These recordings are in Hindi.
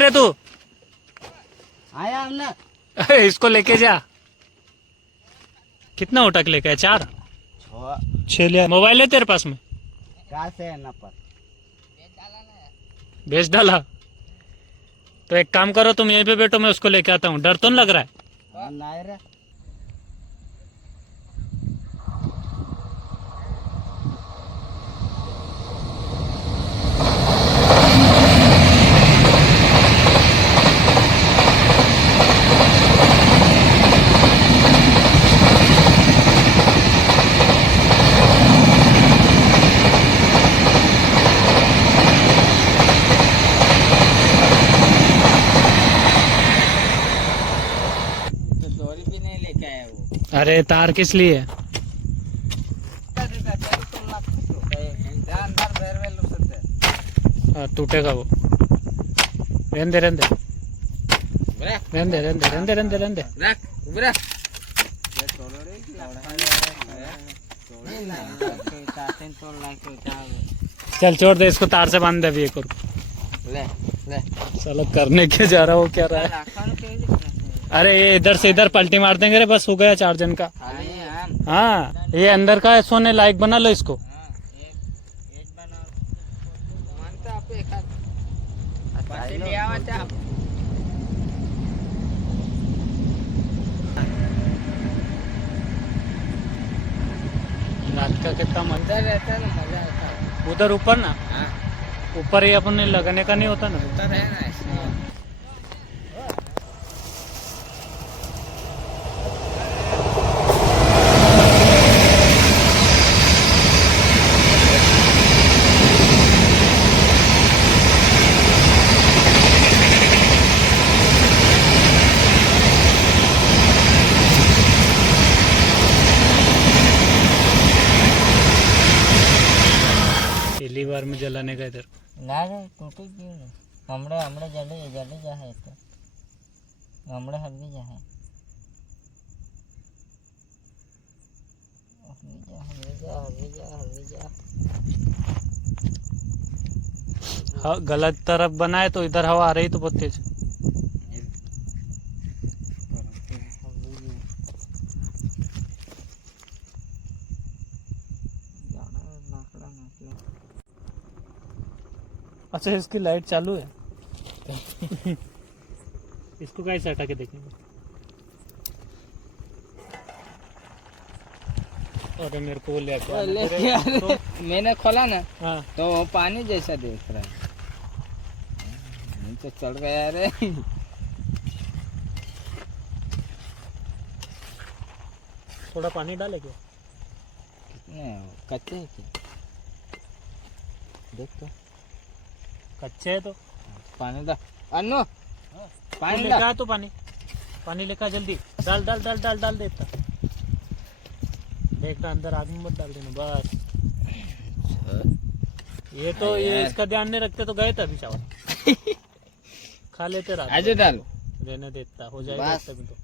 रे तू? आया हमने इसको लेके जा। कितना उठक लेके आया? 4 6 लिया। मोबाइल है तेरे पास में? कहाँ से है ना पर बेच डाला। तो एक काम करो, तुम यहीं पे बैठो, मैं उसको लेके आता हूँ। डर तो नहीं लग रहा है? नहीं रे अरे तार किस लिए? टूटेगा वो। रहने दे, रहने दे, रहने दे, रहने दे, रहने दे, रहने दे, रहने दे। चल छोड़ दे इसको, तार से बांध दे अभी एक और। चलो करने के जा रहा हो, क्या रहा है? अरे ये इधर से इधर पलटी मार देंगे रे, बस हो गया 4 जन का। हाँ ये अंदर का है, सोने लायक बना लो इसको। रात का कितना मजा रहता है ना, मजा आता है उधर ऊपर ना। ऊपर ही अपने लगाने का नहीं होता ना, उधर है ना। पहली बार में जलाने का इधर ना रे टूटे क्यों नहीं? हमरे जले जा है तो हमरे हल्दी जा है। हल्दी जा। हाँ गलत तरफ बनाए तो इधर हवा आ रही तो बहुत तेज। अच्छा इसकी लाइट चालू है। इसको कैसे हटा के देखेंगे? अरे मेरे को ले तो मैंने खोला ना, हाँ तो वो पानी जैसा देख रहा है। तो चल गया रे। थोड़ा पानी डाले क्या? कितने कच्चे है क्या? देख तो कच्चे है तो पानी दा अन्नो, पानी लेकर आ, तो पानी लेकर आ, जल्दी डाल डाल डाल डाल डाल देता। देखना अंदर आदमी मत डाल देना बस। ये तो ये इसका ध्यान नहीं रखते तो गए थे अभी चावल। खा लेते रात आज डालो, रहने देता, हो जाएगा तभी तो।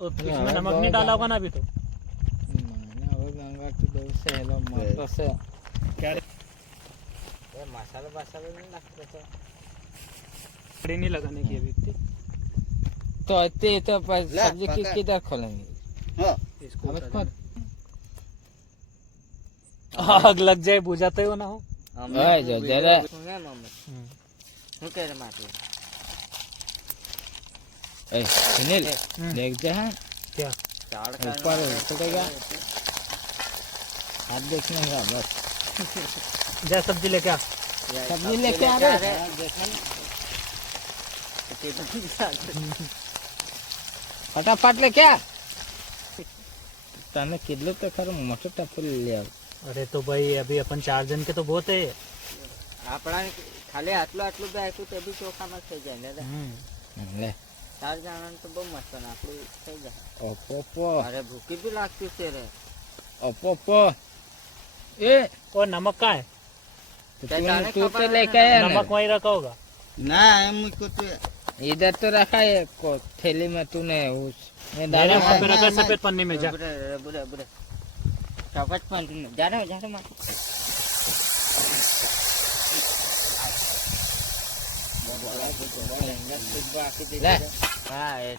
इसमें नमक नहीं डाला होगा ना अभी तो। क्या मसाला नहीं लगता कड़ी नहीं लगाने की अभी इतनी। तो इतने तो सब्जी किधर खोलेंगे? इसको अब खोल। आग लग जाए बुझाते हो ना हो। जो जरा सुनील देख जा क्या ऊपर उठेगा, हाथ देखने का बस। जा सब्जी लेके आ। सब्जी लेके आ रहे फटाफट ले क्या तने किलो तो खर मोटर टपल ले आओ। अरे तो भाई अभी अपन 4 जन के तो बहुत है। આપણા ખાલી આટલું બેઠું તો બી ચોખામાં થઈ જાય ને લે 4 જણાને તો બહુ મસ્ત ને આપણું થઈ જાય। ઓપો અરે ભૂખી બી લાગતી છે રે। ઓપો ए और नमक का है? तू तो लेके आया ना? नमक वहीं रखा होगा ना मुझको तो इधर तो रखा है को थैली में तूने उस में डाला वहाँ पे रखा सफेद पन्नी में। जा बुरे सफेद पन्नी में जा रहा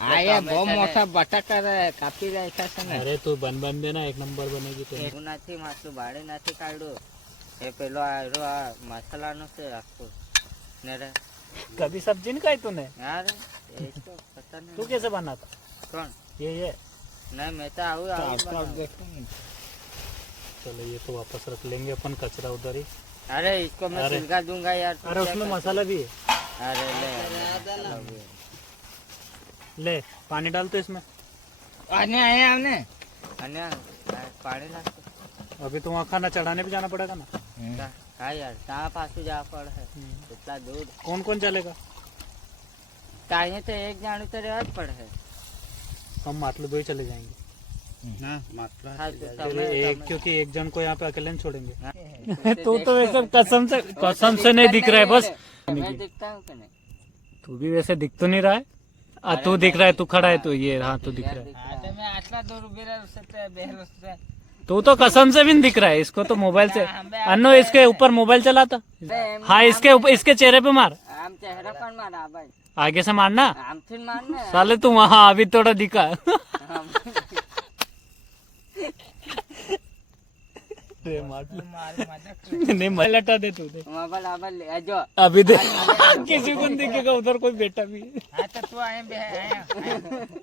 આયા બહુ મોટા બટાકા કાપી રાખ્યા છે ને. अरे तू बन देना, एक नंबर बनेगी तो। એવું નથી માથું બાળી નથી કાઢ્યું. એ પેલો આ મસાલાનો છે આખો ને રે. कभी सब्जी नहीं खाई तूने? યાર એ તો પતા तू નહીં. कैसे बनाता? કોણ? ये નહીં મેં તો આવું બનાવું. चलो ये तो वापस रख लेंगे अपन, कचरा उधर ही। अरे इसको मैं अरे। छिलका दूंगा यार. तू अरे क्या उसमें करता मसाला भी है, है? अरे ले ले पानी डाल तो इसमें। आने आए हमने अन्य पानी लागतो. अभी तो वहाँ खाना चढ़ाने भी जाना पड़ेगा ना। हाँ यार कहाँ पासू जा पड़ है इतना दूर. कौन कौन चलेगा? ताइए तो एक जाने तो रेवा ज पड़ है. हम मातलू दो ही चले जाएंगे। हाँ, तो फिर समय- एक, समय- क्योंकि एक जन को यहाँ पे अकेले नहीं छोड़ेंगे। हाँ। तू तो वैसे कसम से नहीं दिख रहा है बस। मैं दिखता हूँ कि नहीं? तू भी वैसे दिख तो नहीं रहा है। तू दिख रहा है, तू खड़ा है, तो ये हाँ तू दिख यार रहा है। दिखता है. मैं आटला दूर उभेरा सकते बेहर से. तू तो कसम से भी नहीं दिख रहा है। इसको तो मोबाइल से अन्नो इसके ऊपर मोबाइल चलाता। हाँ इसके ऊपर, इसके चेहरे पे मार, आम चेहरा पण मारा भाई. आगे से मारना। आम थी मारने. साले तू वहाँ अभी थोड़ा दिखा। नहीं मैं लटा दे तू दे। मोबाइल आबाल ले जो. अभी दे किसी को नहीं दिखेगा उधर कोई बेटा भी। हाँ तो तू आए बे आया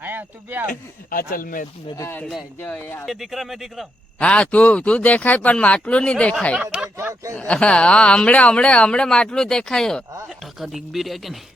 आया तू भी आओ. हाँ चल मैं दिखता ले जो यार. ये दिख रहा, मैं दिख रहा हूँ। હા તું દેખાય પણ માટલું નહીં દેખાય. હા હમણે હમણે હમણે માટલું દેખાયો. टका दिख भी रहा कि नहीं?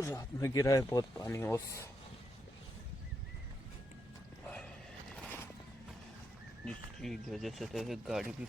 रात में गिरा है बहुत पानी ओस। जिसकी वजह से तो गाड़ी भी